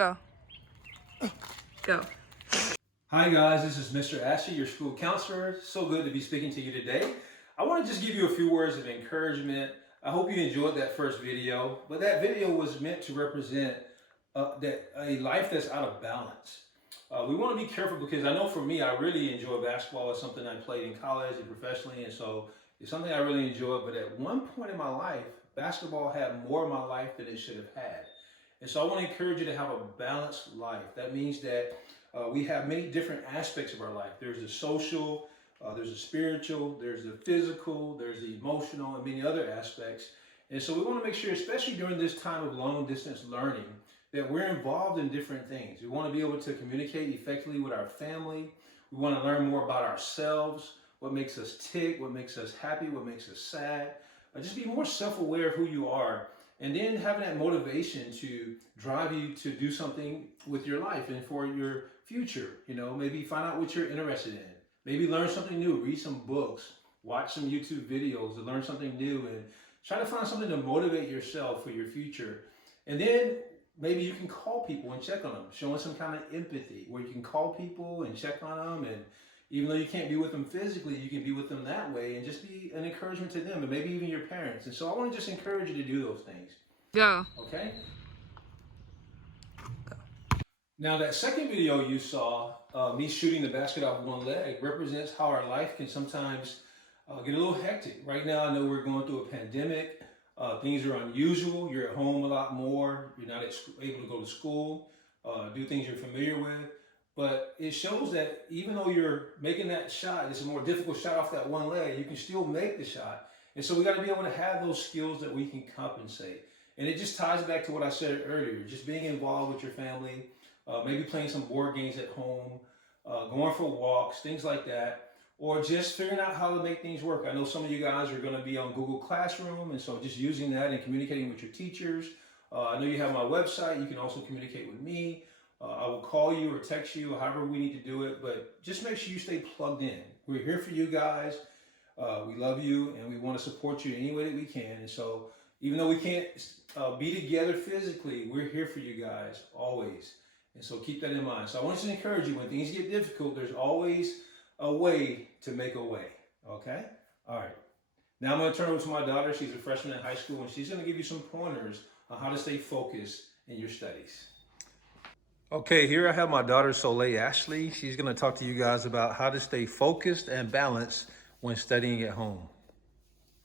Go. Go. Hi guys, this is Mr. Ashley, your school counselor. So good to be speaking to you today. I want to just give you a few words of encouragement. I hope you enjoyed that first video, but that video was meant to represent a life that's out of balance. We want to be careful because I know for me, I really enjoy basketball. It's something I played in college and professionally, and so it's something I really enjoy. But at one point in my life, basketball had more of my life than it should have had. And so I want to encourage you to have a balanced life. That means that we have many different aspects of our life. There's the social, there's the spiritual, there's the physical, there's the emotional, and many other aspects. And so we want to make sure, especially during this time of long distance learning, that we're involved in different things. We want to be able to communicate effectively with our family. We want to learn more about ourselves, what makes us tick, what makes us happy, what makes us sad. Just be more self-aware of who you are. And then having that motivation to drive you to do something with your life and for your future. You know, maybe find out what you're interested in. Maybe learn something new, read some books, watch some YouTube videos to learn something new, and try to find something to motivate yourself for your future. And then maybe you can call people and check on them, showing some kind of empathy where you can call people and check on them. And even though you can't be with them physically, you can be with them that way and just be an encouragement to them and maybe even your parents. And so I want to just encourage you to do those things. Go. Okay? Now that second video you saw, me shooting the basket off one leg, represents how our life can sometimes get a little hectic. Right now I know we're going through a pandemic. Things are unusual. You're at home a lot more. You're not able to go to school, do things you're familiar with. But it shows that even though you're making that shot, it's a more difficult shot off that one leg, you can still make the shot. And so we got to be able to have those skills that we can compensate. And it just ties back to what I said earlier, just being involved with your family, maybe playing some board games at home, going for walks, things like that, or just figuring out how to make things work. I know some of you guys are going to be on Google Classroom, and so just using that and communicating with your teachers. I know you have my website. You can also communicate with me. I will call you or text you, however we need to do it, but just make sure you stay plugged in. We're here for you guys. We love you, and we want to support you any way that we can. And so even though we can't be together physically, we're here for you guys always. And so keep that in mind. So I want to encourage you, when things get difficult, there's always a way to make a way. Okay? All right. Now I'm going to turn over to my daughter. She's a freshman in high school, and she's going to give you some pointers on how to stay focused in your studies. Okay, here I have my daughter Soleil Ashley. She's going to talk to you guys about how to stay focused and balanced when studying at home.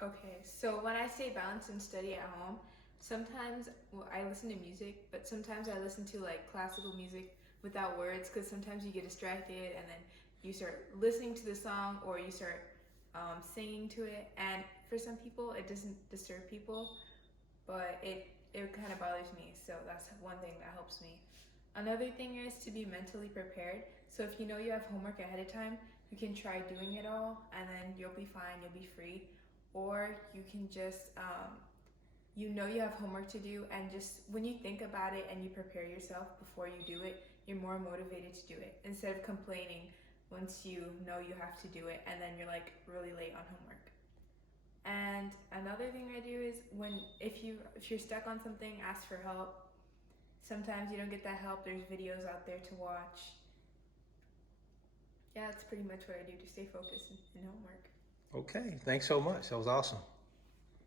Okay, so when I say balance and study at home, sometimes I listen to music, but sometimes I listen to like classical music without words, because sometimes you get distracted and then you start listening to the song or you start singing to it. And for some people, it doesn't disturb people, but it kind of bothers me. So that's one thing that helps me. Another thing is to be mentally prepared. So if you know you have homework ahead of time, you can try doing it all and then you'll be fine, you'll be free. Or you can just, you know you have homework to do, and just when you think about it and you prepare yourself before you do it, you're more motivated to do it instead of complaining once you know you have to do it and then you're like really late on homework. And another thing I do is if you're stuck on something, ask for help. Sometimes you don't get that help, there's videos out there to watch. Yeah, that's pretty much what I do to stay focused in homework. Okay, thanks so much. That was awesome.